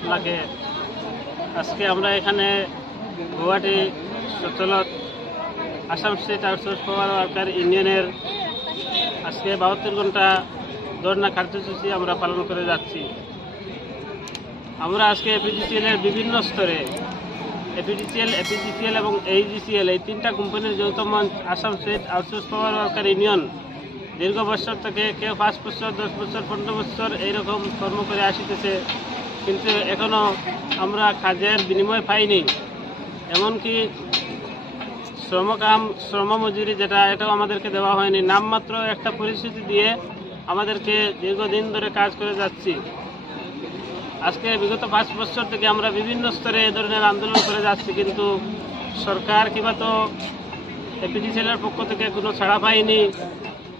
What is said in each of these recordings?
আপনাকে আজকে আমরা এখানে Guwahati সচলত Assam state outsource power worker ইউনিয়নের আজকে বাহাত্তর ঘণ্টা ধর্ণা কার্যসূচি আমরা পালন করে যাচ্ছি। আমরা আজকে পিটিসিএলের বিভিন্ন স্তরে এপিডিসিএল এপিজিসিএল এবং এইজিসিএল এই তিনটা কোম্পানির যৌথ মঞ্চ, Assam state outsource power worker union. দীর্ঘ বছর থেকে কেউ পাঁচ বছর, দশ বছর, পনেরো বছর এইরকম কর্ম করে আসিতেছে, কিন্তু এখনও আমরা কাজের বিনিময় পাইনি। এমনকি শ্রমকাম শ্রম মজুরি যেটা, এটাও আমাদেরকে দেওয়া হয়নি। নামমাত্র একটা পরিস্থিতি দিয়ে আমাদেরকে দীর্ঘদিন ধরে কাজ করে যাচ্ছি। আজকে বিগত পাঁচ বছর থেকে আমরা বিভিন্ন স্তরে এ ধরনের আন্দোলন করে যাচ্ছি, কিন্তু সরকার কিংবা তো এপিডিসিএলের পক্ষ থেকে কোনো ছাড়া পাইনি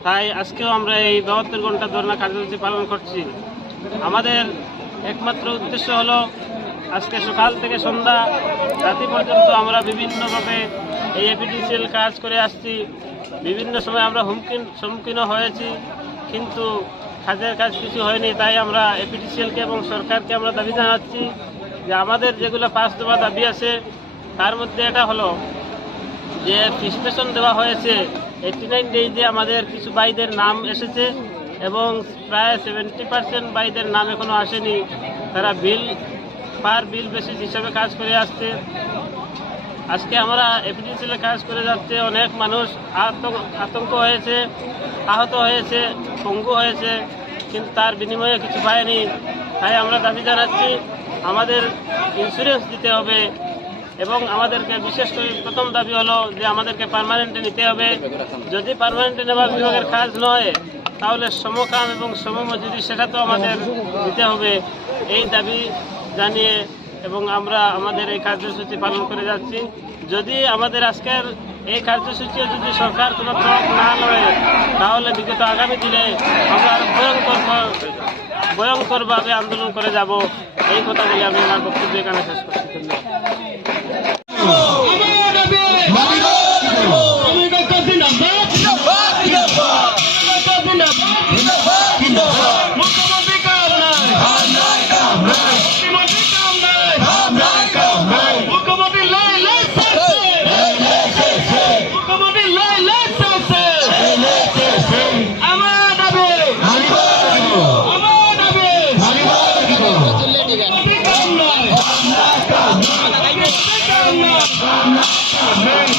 তাই আজকেও আমরা এই বাহাত্তর ঘণ্টা ধর্ণা কার্যসূচি পালন করছি। আমাদের একমাত্র উদ্দেশ্য হলো, আজকে সকাল থেকে সন্ধ্যা রাতি পর্যন্ত আমরা বিভিন্নভাবে এই এপিডিসিএল কাজ করে আসছি। বিভিন্ন সময় আমরা হুমকিন সম্মুখীন হয়েছি, কিন্তু কাজের কাজ কিছু হয়নি, তাই আমরা এপিডিসিএলকে এবং সরকারকে আমরা দাবি জানাচ্ছি যে আমাদের যেগুলো পাঁচ দেওয়া দাবি আছে, তার মধ্যে এটা হলো যে ফিসপেশন দেওয়া হয়েছে এইটি নাইন ডেজে আমাদের কিছু বাইদের নাম এসেছে এবং প্রায় সেভেন্টি পার্সেন্ট বাইদের নাম এখনও আসেনি। তারা বিল, পার বিল বেসিস হিসাবে কাজ করে আসছে। আজকে আমরা এপিডিসিএলে কাজ করে যাচ্ছে, অনেক মানুষ আতঙ্ক আতঙ্ক হয়েছে, আহত হয়েছে, পঙ্গু হয়েছে, কিন্তু তার বিনিময়ে কিছু পায়নি। তাই আমরা দাবি জানাচ্ছি, আমাদের ইন্স্যুরেন্স দিতে হবে এবং আমাদেরকে বিশেষ করে প্রথম দাবি হলো যে আমাদেরকে পার্মানেন্টে নিতে হবে। যদি পার্মানেন্টে নেওয়ার বিভাগের কাজ নয়, তাহলে সমকাম এবং সমমজুরি সেটা তো আমাদের দিতে হবে। এই দাবি জানিয়ে এবং আমরা আমাদের এই কার্যসূচি পালন করে যাচ্ছি। যদি আমাদের আজকের এই কার্যসূচিও যদি সরকার কোনো তরফ না লড়ে, তাহলে বিগত আগামী দিনে আমরা ভয়ঙ্কর ভয়ঙ্করভাবে আন্দোলন করে যাব। এই কথাগুলি আমি আমার বক্তব্য এখানে শেষ করছি। Amen.